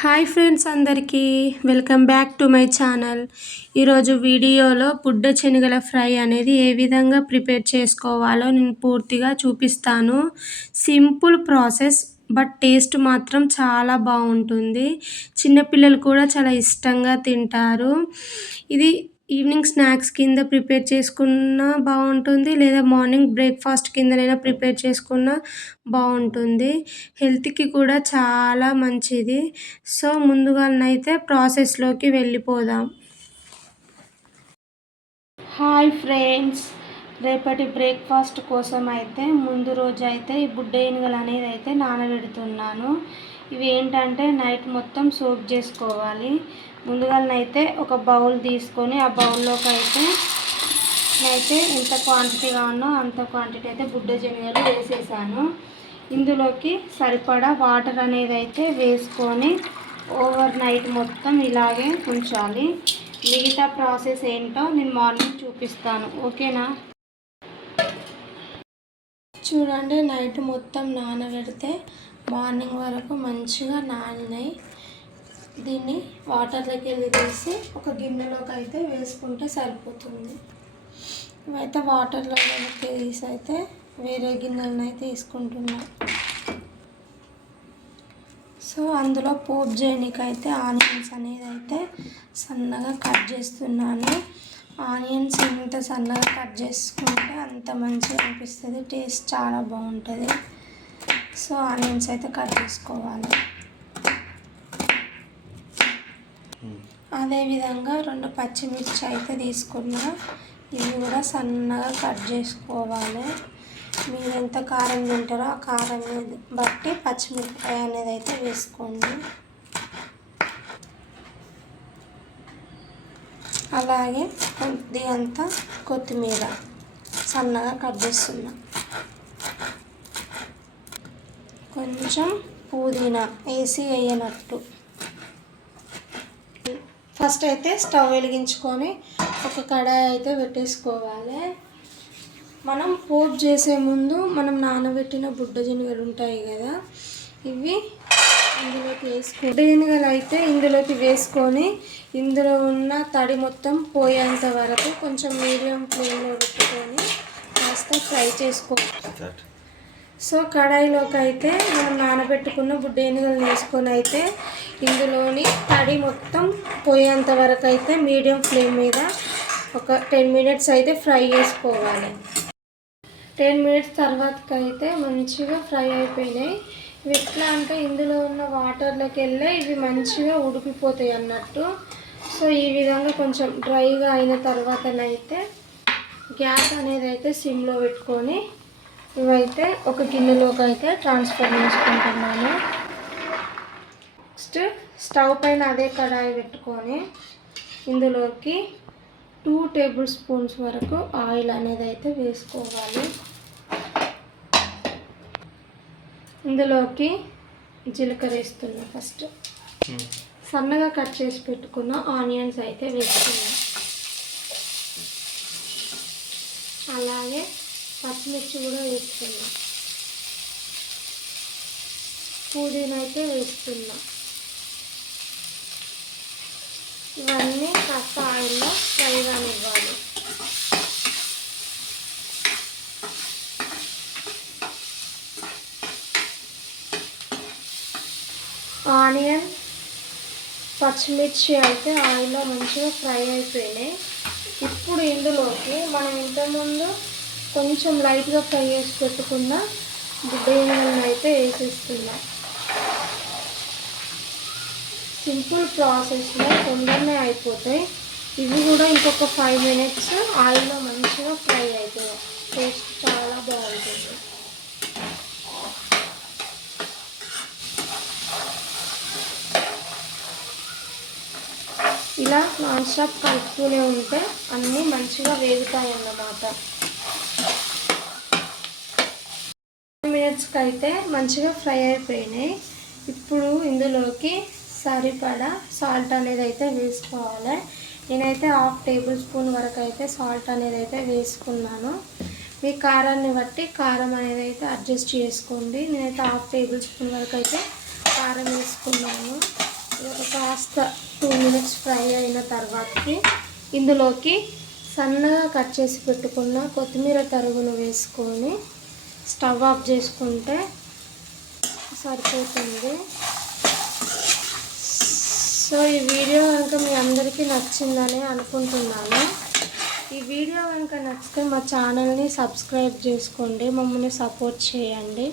Hi friends, అందరికీ welcome back to my channel. ఈరోజు వీడియోలో బుడ్డ శనగల ఫ్రై అనేది ఏ విధంగా ప్రిపేర్ చేసుకోవాలో నేను పూర్తిగా చూపిస్తాను. సింపుల్ ప్రాసెస్, బట్ టేస్ట్ మాత్రం చాలా బాగుంటుంది. చిన్నపిల్లలు కూడా చాలా ఇష్టంగా తింటారు. ఇది ఈవినింగ్ స్నాక్స్ కింద ప్రిపేర్ చేసుకున్న బాగుంటుంది, లేదా మార్నింగ్ బ్రేక్ఫాస్ట్ కిందనైనా ప్రిపేర్ చేసుకున్న బాగుంటుంది. హెల్త్కి కూడా చాలా మంచిది. సో ముందుగానైతే ప్రాసెస్లోకి వెళ్ళిపోదాం. హాయ్ ఫ్రెండ్స్, రేపటి బ్రేక్ఫాస్ట్ కోసం అయితే ముందు రోజు అయితే ఈ బుడ్డ ఏనుగలు అనేది అయితే నానబెడుతున్నాను. ఇవి ఏంటంటే నైట్ మొత్తం సోక్ చేసుకోవాలి. ముందుగానైతే ఒక బౌల్ తీసుకొని ఆ బౌల్లోకి అయితే నేనైతే ఎంత క్వాంటిటీ కావాలో అంత క్వాంటిటీ అయితే బుడ్డ శనగలు వేసేసాను. ఇందులోకి సరిపడా వాటర్ అనేది అయితే వేసుకొని ఓవర్ నైట్ మొత్తం ఇలాగే ఉంచాలి. మిగతా ప్రాసెస్ ఏంటో నేను మార్నింగ్ చూపిస్తాను, ఓకేనా? చూడండి, నైట్ మొత్తం నానబెడితే మార్నింగ్ వరకు మంచిగా నానినాయి. దీన్ని వాటర్లోకి వెళ్ళి తీసి ఒక గిన్నెలోకి అయితే వేసుకుంటే సరిపోతుంది. ఇవైతే వాటర్లోకి తీసి అయితే వేరే గిన్నెలను అయితే తీసుకుంటున్నాం. సో అందులో పోపు చేయడానికి అయితే ఆనియన్స్ అనేది అయితే సన్నగా కట్ చేస్తున్నాను. ఆనియన్స్ ఎంత సన్నగా కట్ చేసుకుంటే అంత మంచిగా అనిపిస్తుంది, టేస్ట్ చాలా బాగుంటుంది. సో ఆనియన్స్ అయితే కట్ చేసుకోవాలి. అదేవిధంగా 2 పచ్చిమిర్చి అయితే తీసుకున్నా, ఇవి కూడా సన్నగా కట్ చేసుకోవాలి. మీరు ఎంత కారం తింటారో ఆ కారం బట్టి పచ్చిమిరపకాయ అనేది అయితే వేసుకోండి. అలాగే కొద్దిగంత కొత్తిమీర సన్నగా కట్ చేస్తున్నా. కొంచెం పుదీనా వేసి వేయనట్టు. ఫస్ట్ అయితే స్టవ్ వెలిగించుకొని ఒక కడాయి అయితే పెట్టేసుకోవాలి. మనం పోపు చేసే ముందు మనం నానబెట్టిన బుడ్డ శనగలు ఉంటాయి కదా, ఇవి ఇందులోకి బుడ్డ శనగలు అయితే ఇందులోకి వేసుకొని ఇందులో ఉన్న తడి మొత్తం పోయేంత వరకు కొంచెం మీడియం ఫ్లేమ్లో పెట్టుకొని కాస్త ఫ్రై చేసుకోవాలి. సో కడాయిలోకి అయితే మనం నానబెట్టుకున్న బుడ్డ శనగలు వేసుకొని అయితే ఇందులోని తడి మొత్తం పోయేంత వరకు అయితే మీడియం ఫ్లేమ్ మీద ఒక 10 మినిట్స్ అయితే ఫ్రై చేసుకోవాలి. 10 మినిట్స్ తర్వాతకైతే మంచిగా ఫ్రై అయిపోయినాయి. ఇవి ఎట్లా అంటే ఇందులో ఉన్న వాటర్లోకి వెళ్ళి ఇవి మంచిగా ఉడికిపోతాయి అన్నట్టు. సో ఈ విధంగా కొంచెం డ్రైగా అయిన తర్వాతనైతే గ్యాస్ అనేది అయితే సిమ్లో పెట్టుకొని ఇవైతే ఒక గిన్నెలోకి అయితే ట్రాన్స్ఫర్ చేసుకుంటున్నాను. నెక్స్ట్ స్టవ్ పైన అదే కడాయి పెట్టుకొని ఇందులోకి 2 టేబుల్ స్పూన్స్ వరకు ఆయిల్ అనేది అయితే వేసుకోవాలి. ఇందులోకి జీలకర్ర వేస్తున్నా. ఫస్ట్ సన్నగా కట్ చేసి పెట్టుకున్న ఆనియన్స్ అయితే వేస్తున్నా. అలాగే పచ్చిమిర్చి కూడా వేస్తున్నా. పుదీనా అయితే వేస్తున్నా. ఇవన్నీ కాస్త ఆయిల్లో ఫ్రైగా ఇవ్వాలి. ఆనియన్ పచ్చిమిర్చి అయితే ఆయిల్లో మంచిగా ఫ్రై అయిపోయినాయి. ఇప్పుడు ఇందులోకి మనం ఇంతకుముందు కొంచెం లైట్గా ఫ్రై చేసి పెట్టుకున్న బుడ్డ శనగలను అయితే వేసేస్తున్నాం. సింపుల్ ప్రాసెస్లో తొందరనే అయిపోతాయి. ఇవి కూడా ఇంకొక 5 మినిట్స్ ఆయిల్లో మంచిగా ఫ్రై అవుతాయి. టేస్ట్ చాలా బాగుంటుంది. ఇలా నాన్ స్టాప్ కలుపుతూనే ఉంటే అన్నీ మంచిగా వేగుతాయి అన్నమాట. 5 మినిట్స్కి అయితే మంచిగా ఫ్రై అయిపోయినాయి. ఇప్పుడు ఇందులోకి సరిపడా సాల్ట్ అనేది అయితే వేసుకోవాలి. నేనైతే 1/2 టేబుల్ స్పూన్ వరకు అయితే సాల్ట్ అనేది అయితే వేసుకున్నాను. మీ కారాన్ని బట్టి కారం అనేది అయితే అడ్జస్ట్ చేసుకోండి. నేనైతే 1/2 టేబుల్ స్పూన్ వరకు అయితే కారం వేసుకున్నాను. కాస్త 2 మినిట్స్ ఫ్రై అయిన తర్వాతకి ఇందులోకి సన్నగా కట్ చేసి పెట్టుకున్న కొత్తిమీర తరుగును వేసుకొని స్టవ్ ఆఫ్ చేసుకుంటే సరిపోతుంది. సో ఈ వీడియో కనుక మీ అందరికీ నచ్చిందని అనుకుంటున్నాను. ఈ వీడియో కనుక నచ్చితే మా ఛానల్ని సబ్స్క్రైబ్ చేసుకోండి, మమ్మల్ని సపోర్ట్ చేయండి.